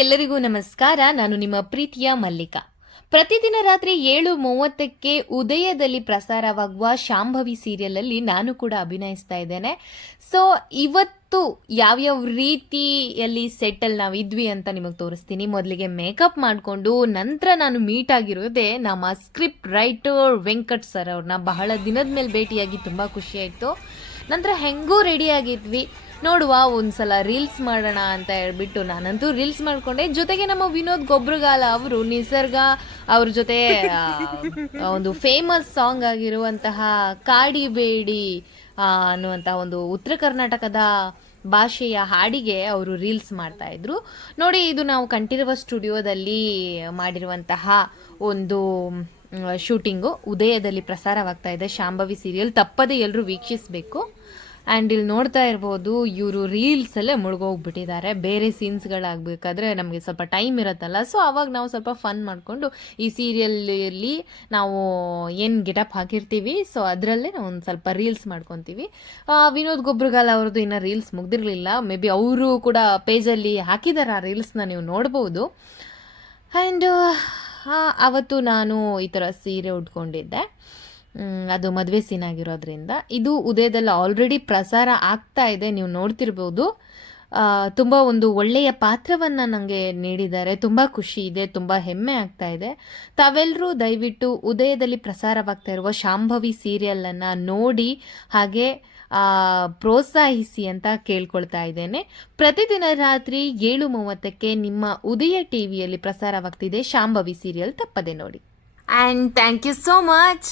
ಎಲ್ಲರಿಗೂ ನಮಸ್ಕಾರ. ನಾನು ನಿಮ್ಮ ಪ್ರೀತಿಯ ಮಲ್ಲಿಕಾ. ಪ್ರತಿದಿನ ರಾತ್ರಿ 7:30ಕ್ಕೆ ಉದಯದಲ್ಲಿ ಪ್ರಸಾರವಾಗುವ ಶಾಂಭವಿ ಸೀರಿಯಲ್ ಅಲ್ಲಿ ನಾನು ಕೂಡ ಅಭಿನಯಿಸ್ತಾ ಇದ್ದೇನೆ. ಸೊ ಇವತ್ತು ಯಾವ್ಯಾವ ರೀತಿಯಲ್ಲಿ ಸೆಟ್ಟಲ್ಲಿ ನಾವು ಇದ್ವಿ ಅಂತ ನಿಮಗೆ ತೋರಿಸ್ತೀನಿ. ಮೊದಲಿಗೆ ಮೇಕಪ್ ಮಾಡಿಕೊಂಡು ನಂತರ ನಾನು ಮೀಟ್ ಆಗಿರೋದೇ ನಮ್ಮ ಸ್ಕ್ರಿಪ್ಟ್ ರೈಟರ್ ವೆಂಕಟ್ ಸರ್ ಅವ್ರನ್ನ. ಬಹಳ ದಿನದ ಮೇಲೆ ಭೇಟಿಯಾಗಿ ತುಂಬ ಖುಷಿ ಆಯಿತು. ನಂತರ ಹೆಂಗೂ ರೆಡಿ ಆಗಿದ್ವಿ, ನೋಡುವ ಒಂದ್ಸಲ ರೀಲ್ಸ್ ಮಾಡೋಣ ಅಂತ ಹೇಳ್ಬಿಟ್ಟು ನಾನಂತೂ ರೀಲ್ಸ್ ಮಾಡ್ಕೊಂಡೆ. ಜೊತೆಗೆ ನಮ್ಮ ವಿನೋದ್ ಗೊಬ್ರಗಾಲ ಅವರು ನಿಸರ್ಗ ಅವ್ರ ಜೊತೆ ಒಂದು ಫೇಮಸ್ ಸಾಂಗ್ ಆಗಿರುವಂತಹ ಕಾಡಿಬೇಡಿ ಅನ್ನುವಂತಹ ಒಂದು ಉತ್ತರ ಕರ್ನಾಟಕದ ಭಾಷೆಯ ಹಾಡಿಗೆ ಅವರು ರೀಲ್ಸ್ ಮಾಡ್ತಾ ಇದ್ರು. ನೋಡಿ, ಇದು ನಾವು ಕಂಠೀರವ ಸ್ಟುಡಿಯೋದಲ್ಲಿ ಮಾಡಿರುವಂತಹ ಒಂದು ಶೂಟಿಂಗು ಉದಯದಲ್ಲಿ ಪ್ರಸಾರವಾಗ್ತಾ ಇದೆ ಶಾಂಭವಿ ಸೀರಿಯಲ್. ತಪ್ಪದೆ ಎಲ್ಲರೂ ವೀಕ್ಷಿಸಬೇಕು. ಆ್ಯಂಡ್ ಇಲ್ಲಿ ನೋಡ್ತಾ ಇರ್ಬೋದು, ಇವರು ರೀಲ್ಸಲ್ಲೇ ಮುಳುಗೋಗ್ಬಿಟ್ಟಿದ್ದಾರೆ. ಬೇರೆ ಸೀನ್ಸ್ಗಳಾಗಬೇಕಾದ್ರೆ ನಮಗೆ ಸ್ವಲ್ಪ ಟೈಮ್ ಇರುತ್ತಲ್ಲ, ಸೊ ಆವಾಗ ನಾವು ಸ್ವಲ್ಪ ಫನ್ ಮಾಡಿಕೊಂಡು ಈ ಸೀರಿಯಲಲ್ಲಿ ನಾವು ಏನು ಗೆಟಪ್ ಹಾಕಿರ್ತೀವಿ, ಸೊ ಅದರಲ್ಲೇ ನಾವು ಒಂದು ಸ್ವಲ್ಪ ರೀಲ್ಸ್ ಮಾಡ್ಕೊತೀವಿ. ವಿನೋದ್ ಗೊಬ್ರಗಾಲ್ ಅವ್ರದ್ದು ಇನ್ನೂ ರೀಲ್ಸ್ ಮುಗ್ದಿರಲಿಲ್ಲ. ಮೇ ಬಿ ಅವರು ಕೂಡ ಪೇಜಲ್ಲಿ ಹಾಕಿದ್ದಾರೆ ಆ ರೀಲ್ಸ್ನ, ನೀವು ನೋಡ್ಬೋದು. ಆ್ಯಂಡ್ ಅವತ್ತು ನಾನು ಈ ಥರ ಸೀರೆ ಉಟ್ಕೊಂಡಿದ್ದೆ. ಅದು ಮದುವೆ ಸೀನ್ ಆಗಿರೋದ್ರಿಂದ ಇದು ಉದಯದಲ್ಲಿ ಆಲ್ರೆಡಿ ಪ್ರಸಾರ ಆಗ್ತಾ ಇದೆ, ನೀವು ನೋಡ್ತಿರ್ಬೋದು. ತುಂಬ ಒಂದು ಒಳ್ಳೆಯ ಪಾತ್ರವನ್ನು ನನಗೆ ನೀಡಿದ್ದಾರೆ. ತುಂಬ ಖುಷಿ ಇದೆ, ತುಂಬ ಹೆಮ್ಮೆ ಆಗ್ತಾ ಇದೆ. ತಾವೆಲ್ಲರೂ ದಯವಿಟ್ಟು ಉದಯದಲ್ಲಿ ಪ್ರಸಾರವಾಗ್ತಾ ಇರುವ ಶಾಂಭವಿ ಸೀರಿಯಲನ್ನು ನೋಡಿ ಹಾಗೆ ಪ್ರೋತ್ಸಾಹಿಸಿ ಅಂತ ಕೇಳ್ಕೊಳ್ತಾ ಇದ್ದೇನೆ. ಪ್ರತಿದಿನ ರಾತ್ರಿ 7:30ಕ್ಕೆ ನಿಮ್ಮ ಉದಯ ಟಿವಿಯಲ್ಲಿ ಪ್ರಸಾರವಾಗ್ತಿದೆ ಶಾಂಭವಿ ಸೀರಿಯಲ್, ತಪ್ಪದೆ ನೋಡಿ. And thank you so much.